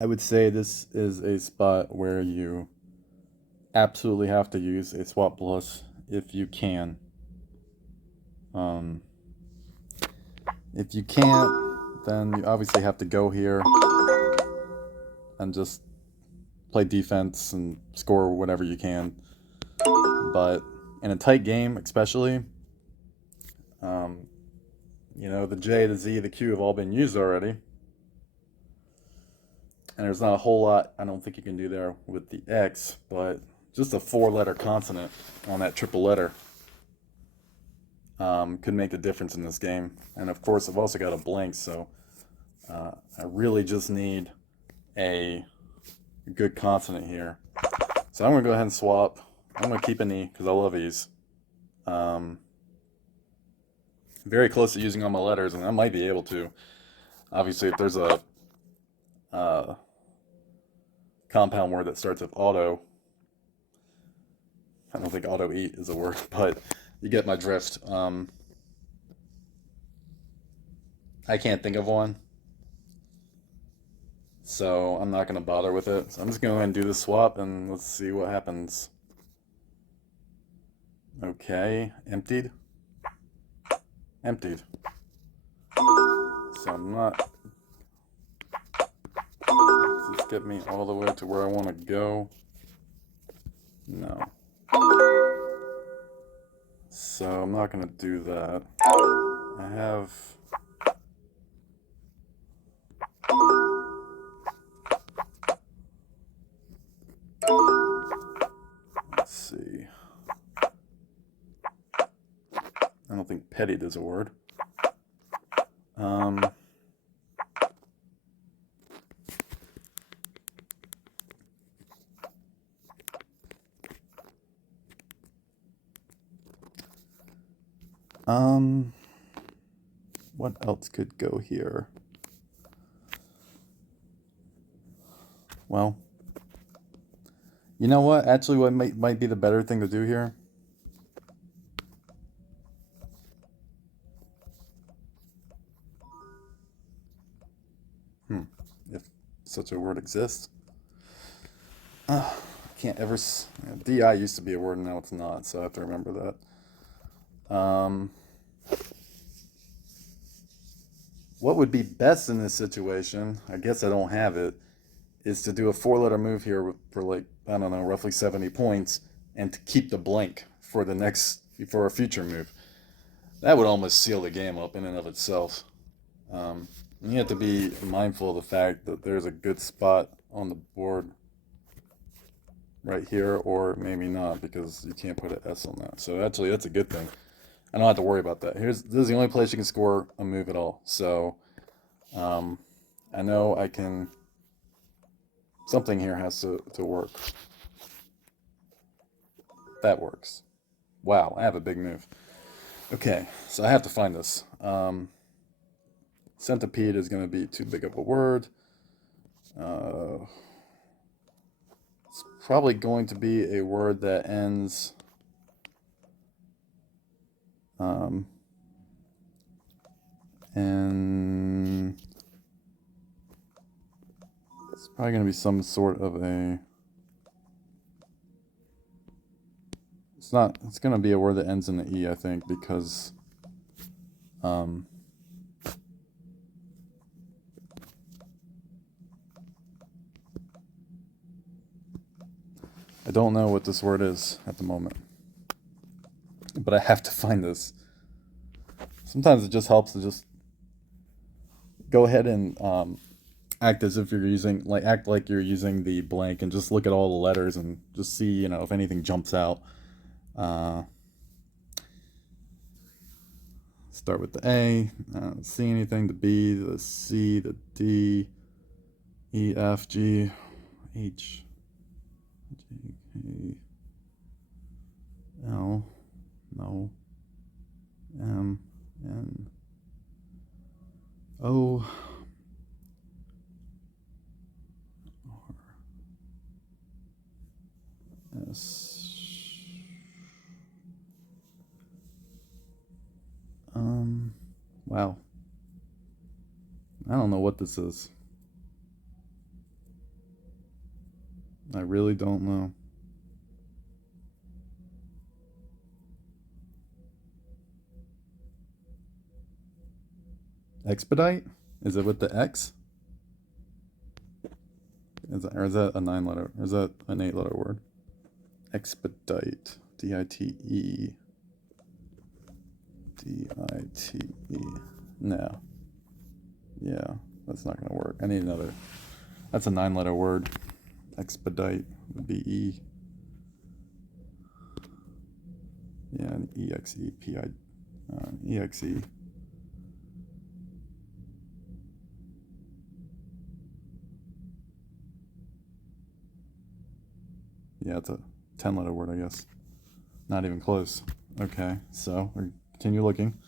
I would say this is a spot where you absolutely have to use a swap plus if you can. Um, if you can't, then you obviously have to go here and just play defense and score whatever you can. But in a tight game, especially, um, the J, the Z, the Q have all been used already. And there's not a whole lot I don't think you can do there with the X, but just a four-letter consonant on that triple letter could make the difference in this game. And of course, I've also got a blank, so I really just need a good consonant here. So I'm going to go ahead and swap. I'm going to keep an E because I love E's. Um, very close to using all my letters, and I might be able to. Obviously, if there's a uh, compound word that starts with auto, I don't think auto eat is a word, but you get my drift. I can't think of one, so I'm not going to bother with it. So I'm just going to go ahead and do the swap, and let's see what happens. Okay, emptied. Emptied. So I'm not. Does this get me all the way to where I want to go? No. So I'm not going to do that. I have. Let's see. I don't think pettied is a word. Um, um, what else could go here? Well, you know what? Actually, what might be the better thing to do here? Hmm. If such a word exists. I can't ever. DI used to be a word, and now it's not, so I have to remember that. What would be best in this situation? I guess I don't have it. Is to do a four-letter move here for like I don't know, roughly 70 points, and to keep the blank for a future move. That would almost seal the game up in and of itself. You have to be mindful of the fact that there's a good spot on the board right here, or maybe not, because you can't put an S on that. So actually, that's a good thing. I don't have to worry about that. This is the only place you can score a move at all. So um, I know I can. Something here has to work. That works. Wow, I have a big move. Okay, so I have to find this. Centipede is going to be too big of a word. Uh, it's probably going to be a word that ends. Um, and it's probably going to be some sort of a. It's not. It's going to be a word that ends in the E, I think, because. Um, I don't know what this word is at the moment, but I have to find this. Sometimes it just helps to just go ahead and act as if you're using act like you're using the blank and just look at all the letters and just see if anything jumps out. Uh, Start with the A. See anything? The B, the C, the D, E, F, G, H, J, K, L, no, M, N, O, R, S. Wow. I don't know what this is. I really don't know. Expedite? Is it with the X? Or is that a 9-letter? Or is that an 8-letter word? Expedite. D-I-T-E. D-I-T-E. No. Yeah, that's not going to work. I need another. That's a 9-letter word. Expedite would be E. Yeah, and E-X-E-P-I. E-X-E. Yeah, it's a 10-letter word, I guess. Not even close. Okay, so we continue looking.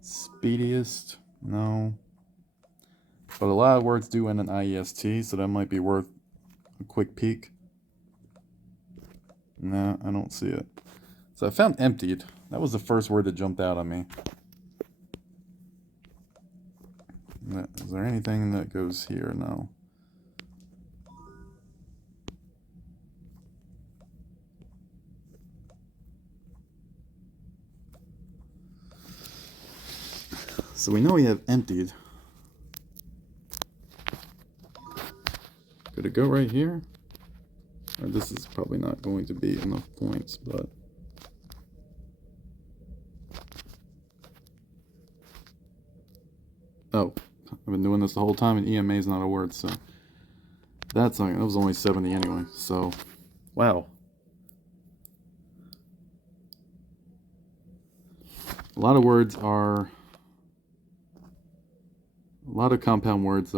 Speediest? No. But a lot of words do end in IEST, so that might be worth a quick peek. No, I don't see it. So I found emptied. That was the first word that jumped out on me. Is there anything that goes here? No. So we know we have emptied. Could it go right here? Or this is probably not going to be enough points, but... Oh, I've been doing this the whole time, and EMA is not a word, so... That was only 70 anyway, so... Wow. A lot of words are... A lot of compound words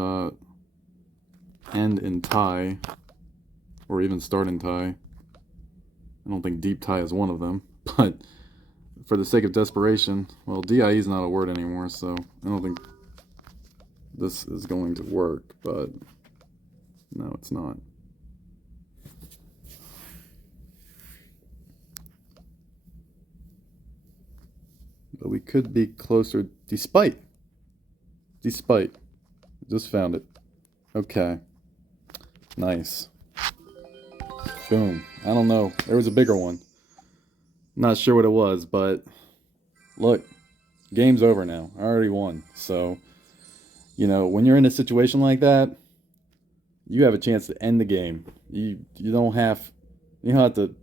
end in tie, or even start in tie. I don't think deep tie is one of them, but for the sake of desperation, well, DIE is not a word anymore, so I don't think this is going to work, but no, it's not. But we could be closer, despite. Just found it. Okay. Nice. Boom. I don't know. There was a bigger one. Not sure what it was, but look, game's over now. I already won. So, you know, when you're in a situation like that, you have a chance to end the game. You don't have to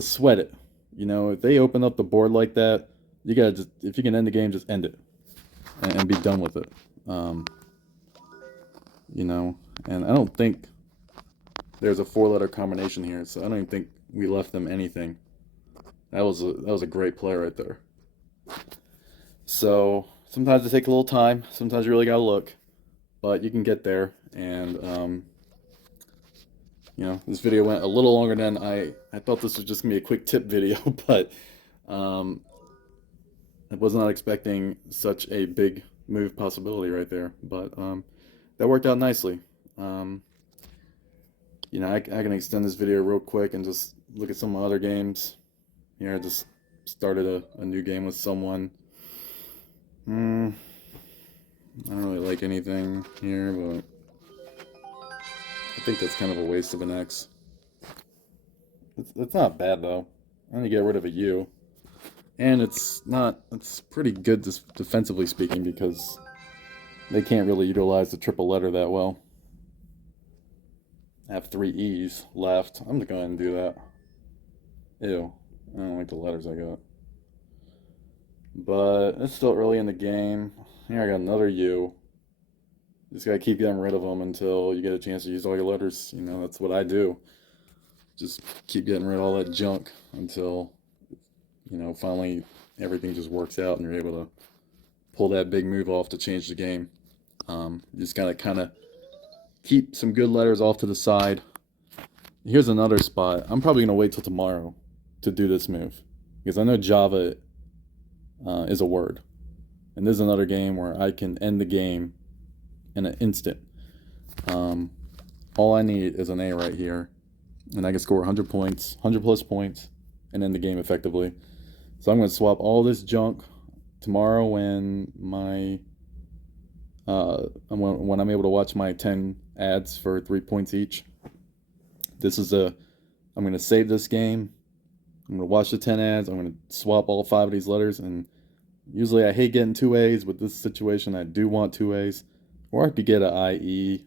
sweat it. You know, if they open up the board like that, you gotta just, if you can end the game, just end it and be done with it. You know, and I don't think there's a 4-letter combination here, so I don't even think we left them anything. That was a great play right there. So sometimes it takes a little time. Sometimes you really gotta look, but you can get there. And you know, this video went a little longer than I thought this was just gonna be a quick tip video, but I was not expecting such a big move possibility right there. But that worked out nicely. You know, I can extend this video real quick and just look at some other games. Here, I just started a new game with someone. I don't really like anything here, but I think that's kind of a waste of an X. It's not bad, though. I'm going to get rid of a U. And it's pretty good defensively speaking, because they can't really utilize the triple letter that well. I have 3 E's left. I'm going to go ahead and do that. Ew. I don't like the letters I got. But it's still early in the game. Here I got another U. Just gotta keep getting rid of them until you get a chance to use all your letters. You know, that's what I do. Just keep getting rid of all that junk until, you know, finally everything just works out and you're able to pull that big move off to change the game. You just gotta kind of keep some good letters off to the side. Here's another spot. I'm probably gonna wait till tomorrow to do this move, because I know Java is a word, and this is another game where I can end the game in an instant. All I need is an A right here, and I can score 100 points, 100 plus points, and end the game effectively. So I'm going to swap all this junk tomorrow when when I'm able to watch my 10 ads for 3 points each. I'm going to save this game. I'm going to watch the 10 ads. I'm going to swap all 5 of these letters. And usually I hate getting 2A's. With this situation, I do want 2A's. Or I could get an IE.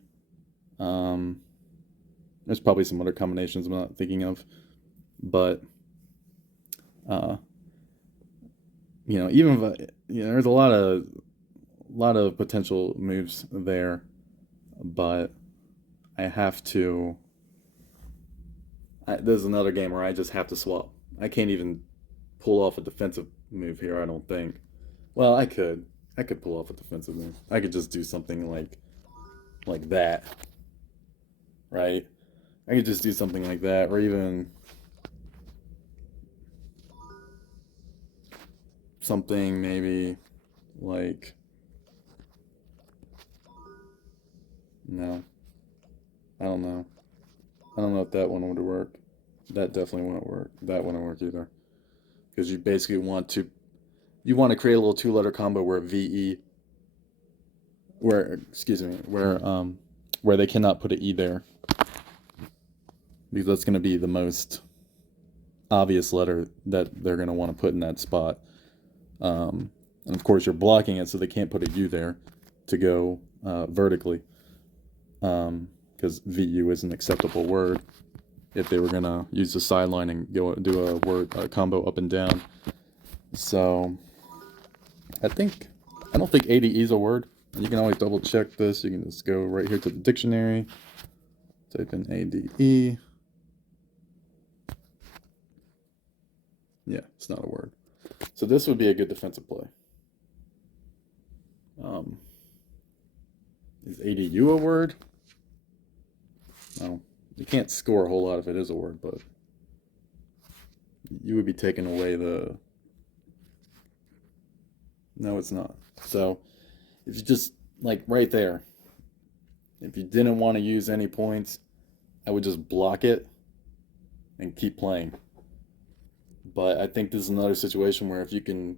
There's probably some other combinations I'm not thinking of. But, uh, even if there's a lot of potential moves there. But I have to. There's another game where I just have to swap. I can't even pull off a defensive move here, I don't think. Well, I could. I could pull off a defensive move. I could just do something like that, right? I could just do something like that, or even something maybe like no, I don't know. I don't know if that one would work. That definitely wouldn't work. That wouldn't work either. Because you want to create a little two-letter combo where VE where excuse me where they cannot put an E there, because that's going to be the most obvious letter that they're going to want to put in that spot. And of course you're blocking it so they can't put a U there to go vertically, because VU is an acceptable word if they were going to use the sideline and do a combo up and down. So I don't think ADE is a word. You can always double check this. You can just go right here to the dictionary, type in ADE. Yeah, it's not a word. So this would be a good defensive play. Is ADU a word? No, you can't score a whole lot if it is a word, but you would be taking away the. No, it's not. So if you just right there, if you didn't want to use any points, I would just block it and keep playing. But I think this is another situation where if you can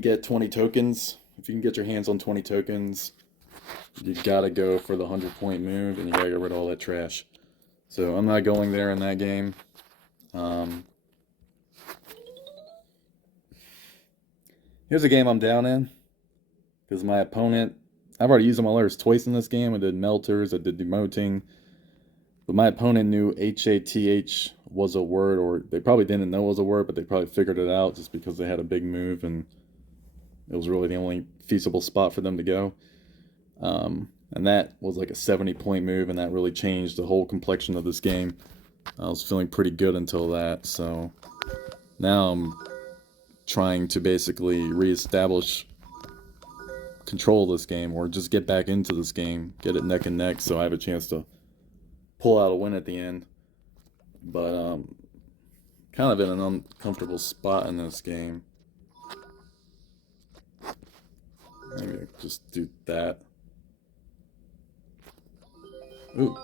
get 20 tokens, if you can get your hands on 20 tokens, you gotta go for the 100-point move, and you gotta get rid of all that trash. So I'm not going there in that game. Here's a game I'm down in, because my opponent, I've already used my letters twice in this game. I did melters, I did demoting, but my opponent knew HATH was a word, or they probably didn't know it was a word, but they probably figured it out just because they had a big move and it was really the only feasible spot for them to go. And that was like a 70-point move, and that really changed the whole complexion of this game. I was feeling pretty good until that, so now I'm trying to basically reestablish control of this game, or just get back into this game, get it neck and neck, so I have a chance to pull out a win at the end. But kind of in an uncomfortable spot in this game. Maybe I just do that. Ooh,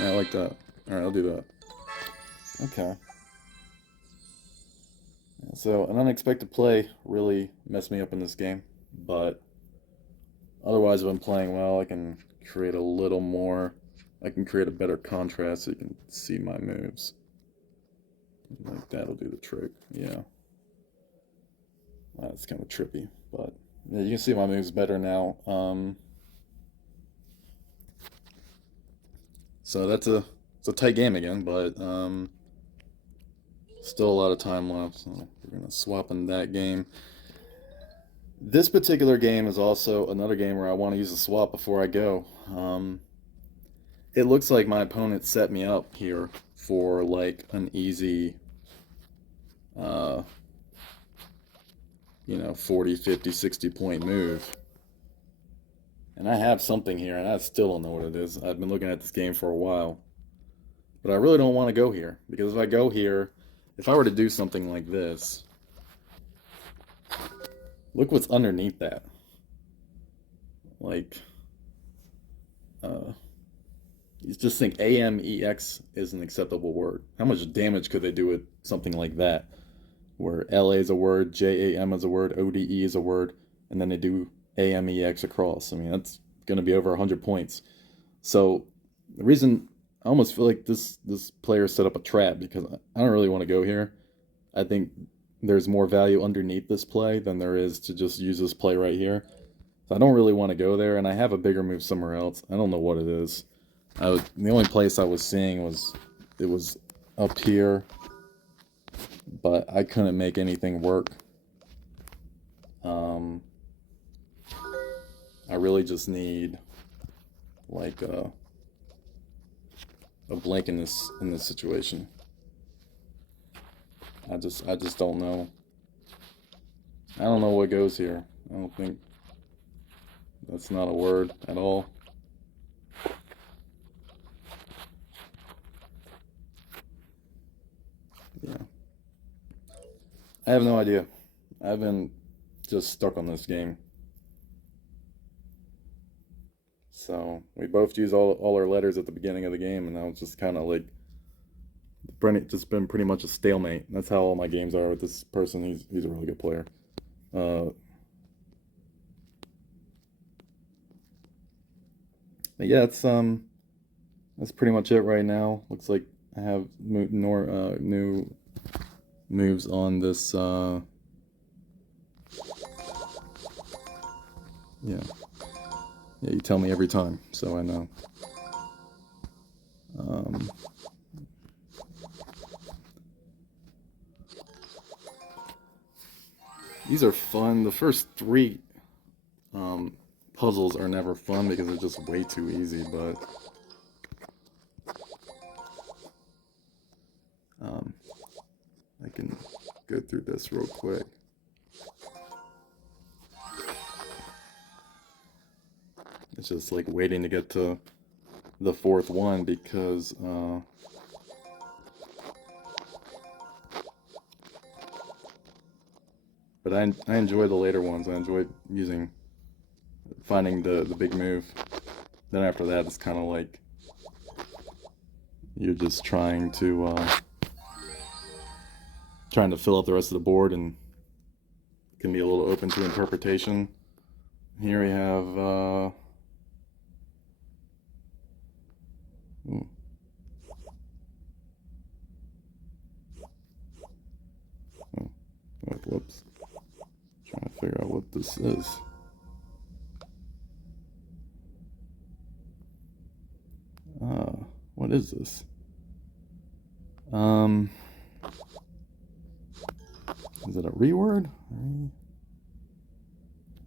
yeah, I like that. All right, I'll do that. Okay. So an unexpected play really messed me up in this game, but otherwise, if I'm playing well, I can create a little more. I can create a better contrast so you can see my moves. Like that'll do the trick. Yeah. That's kind of trippy, but yeah, you can see my moves better now. So it's a tight game again, but still a lot of time left. So we're gonna swap in that game. This particular game is also another game where I want to use a swap before I go. It looks like my opponent set me up here for like an easy, uh, 40, 50, 60-point move. And I have something here, and I still don't know what it is. I've been looking at this game for a while. But I really don't want to go here, because if I go here, if I were to do something like this, look what's underneath that. Like, you just think AMEX is an acceptable word. How much damage could they do with something like that? where LA is a word, JAM is a word, ODE is a word, and then they do AMEX across. I mean, that's going to be over 100 points. So the reason I almost feel like this player set up a trap because I don't really want to go here. I think there's more value underneath this play than there is to just use this play right here. So I don't really want to go there, and I have a bigger move somewhere else. I don't know what it is. The only place I was seeing was it was up here, but I couldn't make anything work. I really just need like a blank in this situation. I just don't know. I don't know what goes here. I don't think that's not a word at all. Yeah. I have no idea. I've been just stuck on this game. So we both use all our letters at the beginning of the game, and now it's just kind of like just been pretty much a stalemate. That's how all my games are with this person. He's a really good player. But yeah, that's pretty much it right now. Looks like I have new moves on this. Yeah, yeah. You tell me every time, so I know. These are fun. The first three puzzles are never fun because they're just way too easy, but I can go through this real quick. It's just like waiting to get to the fourth one because but I enjoy the later ones. I enjoy finding the big move. Then after that, it's kind of like you're just trying to fill up the rest of the board, and can be a little open to interpretation. Here we have whoops. Trying to figure out what this is. What is this? Is it a reword?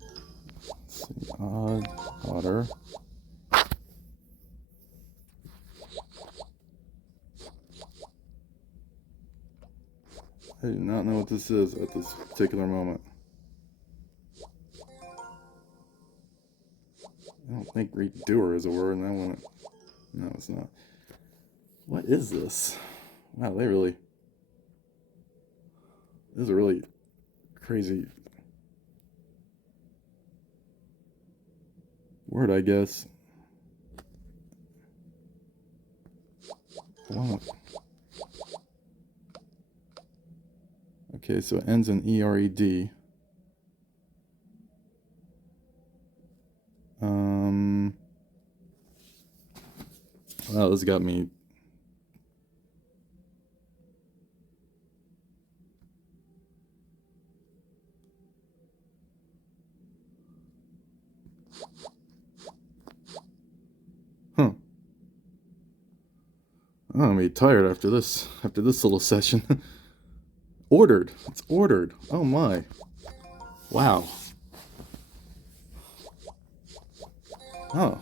Let's see. Otter. I do not know what this is at this particular moment. I don't think redoer is a word, and I want to. No, it's not. What is this? Wow, this is a really crazy word, I guess. Wow. Okay, so it ends in ERED. Wow, this got me. Huh. I'm gonna be tired after this little session. Ordered. It's ordered. Oh my. Wow. Oh.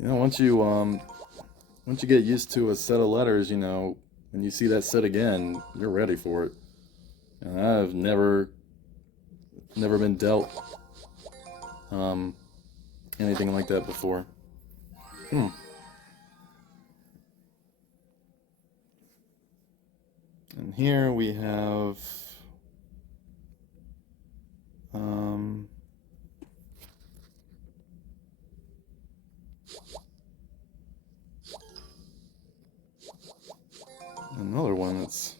Once you get used to a set of letters, when you see that set again, you're ready for it. And I've never been dealt anything like that before. Hmm. And here we have another one that's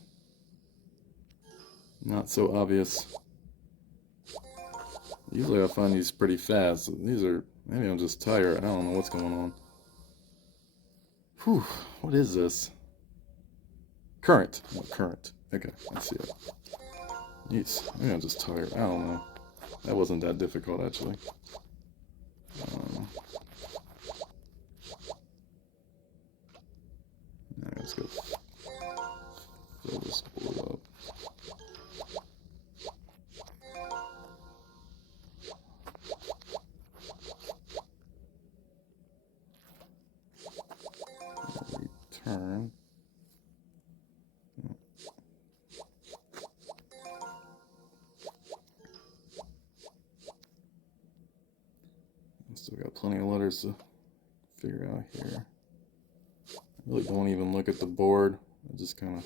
not so obvious. Usually I find these pretty fast. These are, maybe I'm just tired. I don't know what's going on. Whew, what is this? Current. Oh, current. Okay, I see it. Jeez, maybe I'm just tired. I don't know. That wasn't that difficult, actually. Let's go fill this board up. Return. Still got plenty of letters to figure out here. I really don't even look at the board. I just kind of...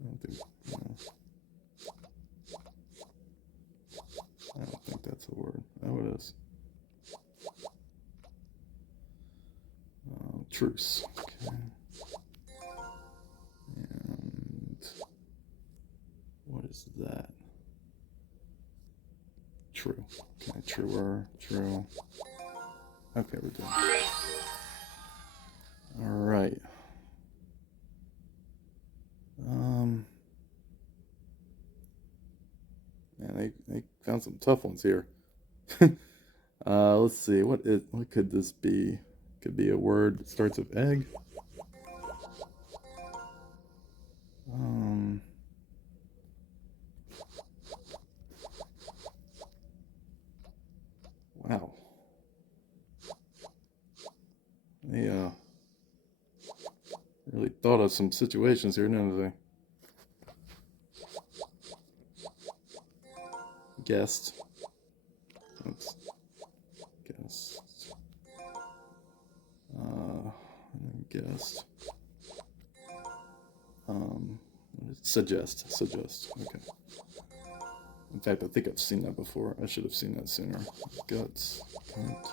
I don't think, I don't think that's a word. Oh, it is. Truce. Okay. And what is that? True. Okay, truer, true. Okay, we're done. All right. Man, they found some tough ones here. Let's see. What could this be? Could be a word that starts with egg. Wow. They really thought of some situations here, didn't they? Guessed. Oops. Guessed. Guessed. Suggest. Okay. In fact, I think I've seen that before. I should have seen that sooner. Guts. Cut.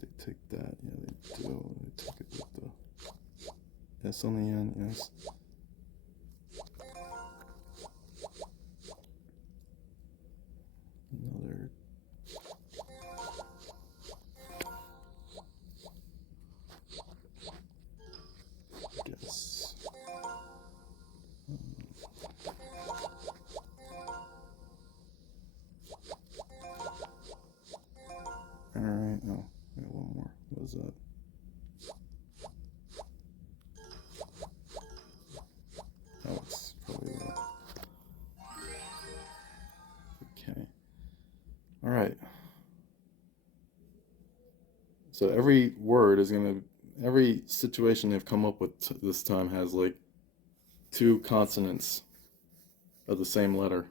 They take that. Yeah, they do. They take it with the S on the end. Yes. Another. Guess. All right. Oh, I got one more. What is that? Oh, it's probably that. Okay. All right. So every word is every situation they've come up with this time has like two consonants of the same letter.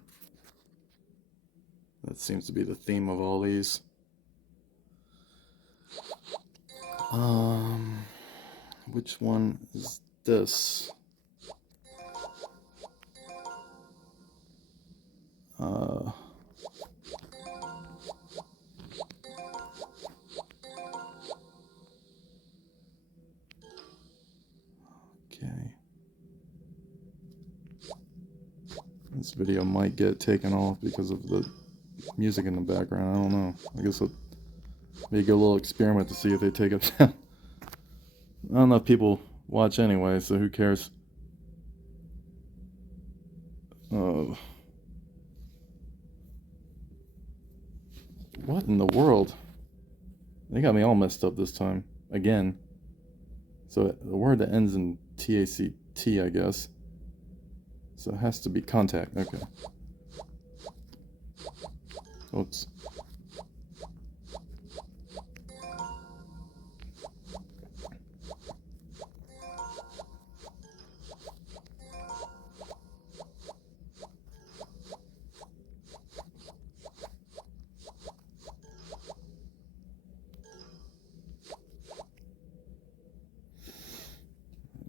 That seems to be the theme of all these. Which one is this? Okay. This video might get taken off because of the music in the background. I don't know. I guess I'll make a little experiment to see if they take it down. Not enough people watch anyway, so who cares? What in the world? They got me all messed up this time. Again. So the word that ends in TACT, I guess. So it has to be contact. Okay. Oops.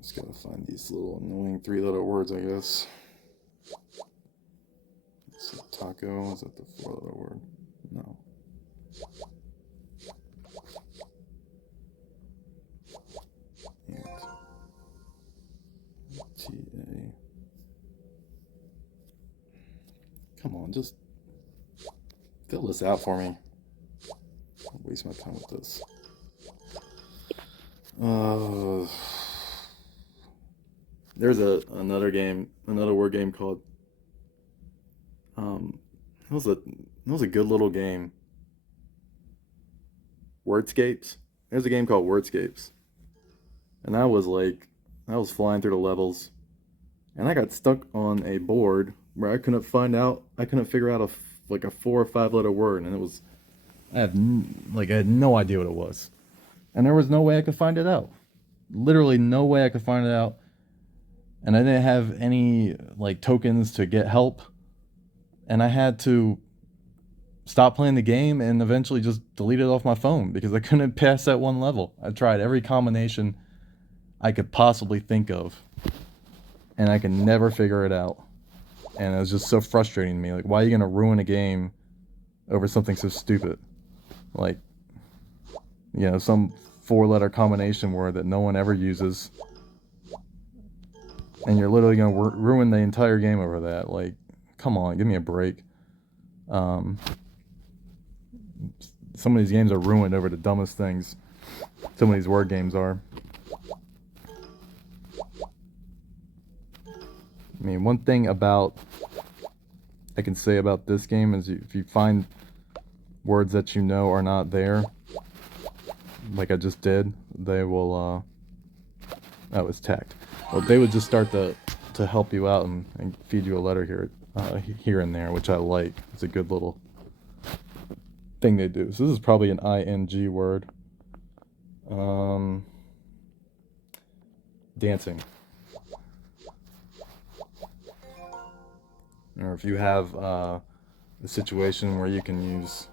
Just gotta find these little annoying three-letter words, I guess. So taco, is that the four-letter word? No. just fill this out for me. I'll waste my time with this. There's another word game called it was a good little game. Wordscapes. There's a game called Wordscapes. And I was flying through the levels, and I got stuck on a board where I couldn't figure out a 4 or 5 letter word, and I had no idea what it was. And there was no way I could find it out. Literally no way I could find it out. And I didn't have any tokens to get help. And I had to stop playing the game and eventually just delete it off my phone because I couldn't pass that one level. I tried every combination I could possibly think of, and I could never figure it out. And it was just so frustrating to me. Like, why are you gonna ruin a game over something so stupid? Some 4-letter combination word that no one ever uses, and you're literally gonna ruin the entire game over that. Like, come on, give me a break. Some of these games are ruined over the dumbest things. Some of these word games are. I mean, one thing I can say about this game is if you find words that you know are not there, like I just did, they will, that was tact. Well, they would just start to help you out and feed you a letter here and there, which I like. It's a good little thing they do. So this is probably an ing word. Dancing. Or if you have a situation where you can use,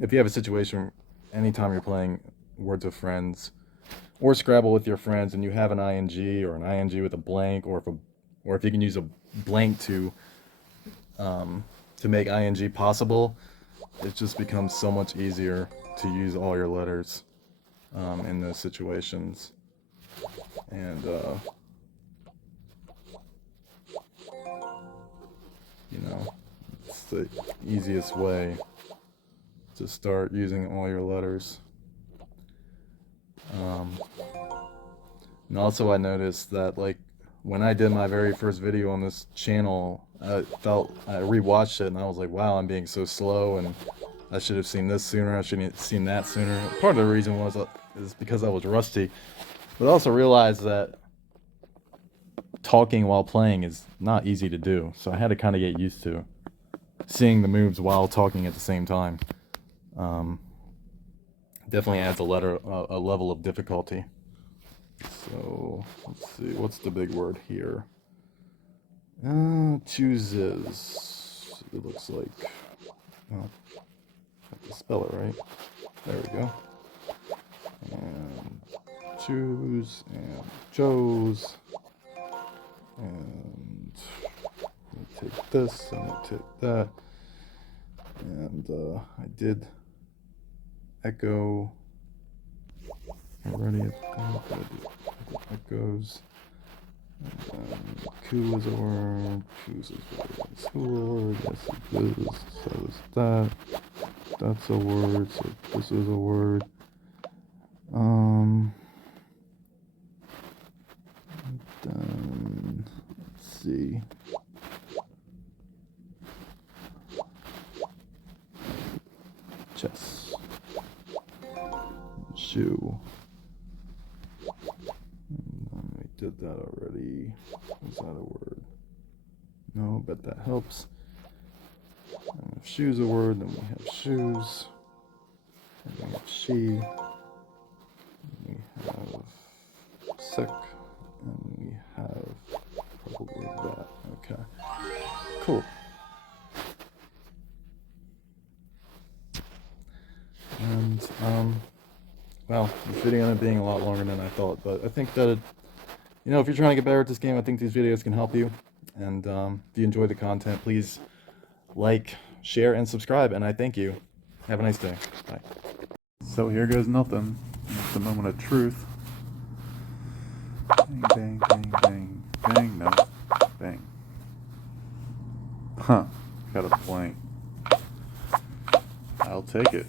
if you have a situation anytime you're playing Words with Friends or Scrabble with your friends and you have an ing or an ing with a blank, or if you can use a blank to make ing possible, it just becomes so much easier to use all your letters in those situations. And it's the easiest way to start using all your letters. And also I noticed that when I did my very first video on this channel, I rewatched it and I was like, wow, I'm being so slow, and I should have seen this sooner, I should have seen that sooner. Part of the reason is because I was rusty, but I also realized that talking while playing is not easy to do, so I had to kind of get used to seeing the moves while talking at the same time. Definitely adds a level of difficulty. So let's see, what's the big word here? Chooses. It looks like. Oh, have to spell it right. There we go. And choose and chose. And let me take this and I take that. And I did echo already. Echoes. And then coup is a word. Choose is a word. Yes, it is. So is that. That's a word. So this is a word. Then let's see. Chess. Shoe. We did that already. Was that a word? No, but that helps. And if shoe's a word, then we have shoes. And we have she. And we have sick. And we have probably that. Okay. Cool. And, well, this video ended up being a lot longer than I thought, but I think that, if you're trying to get better at this game, I think these videos can help you. And if you enjoy the content, please like, share, and subscribe, and I thank you. Have a nice day. Bye. So here goes nothing. It's the moment of truth. Bang, bang, bang, bang, bang, no, bang. Huh. Got a blank. I'll take it.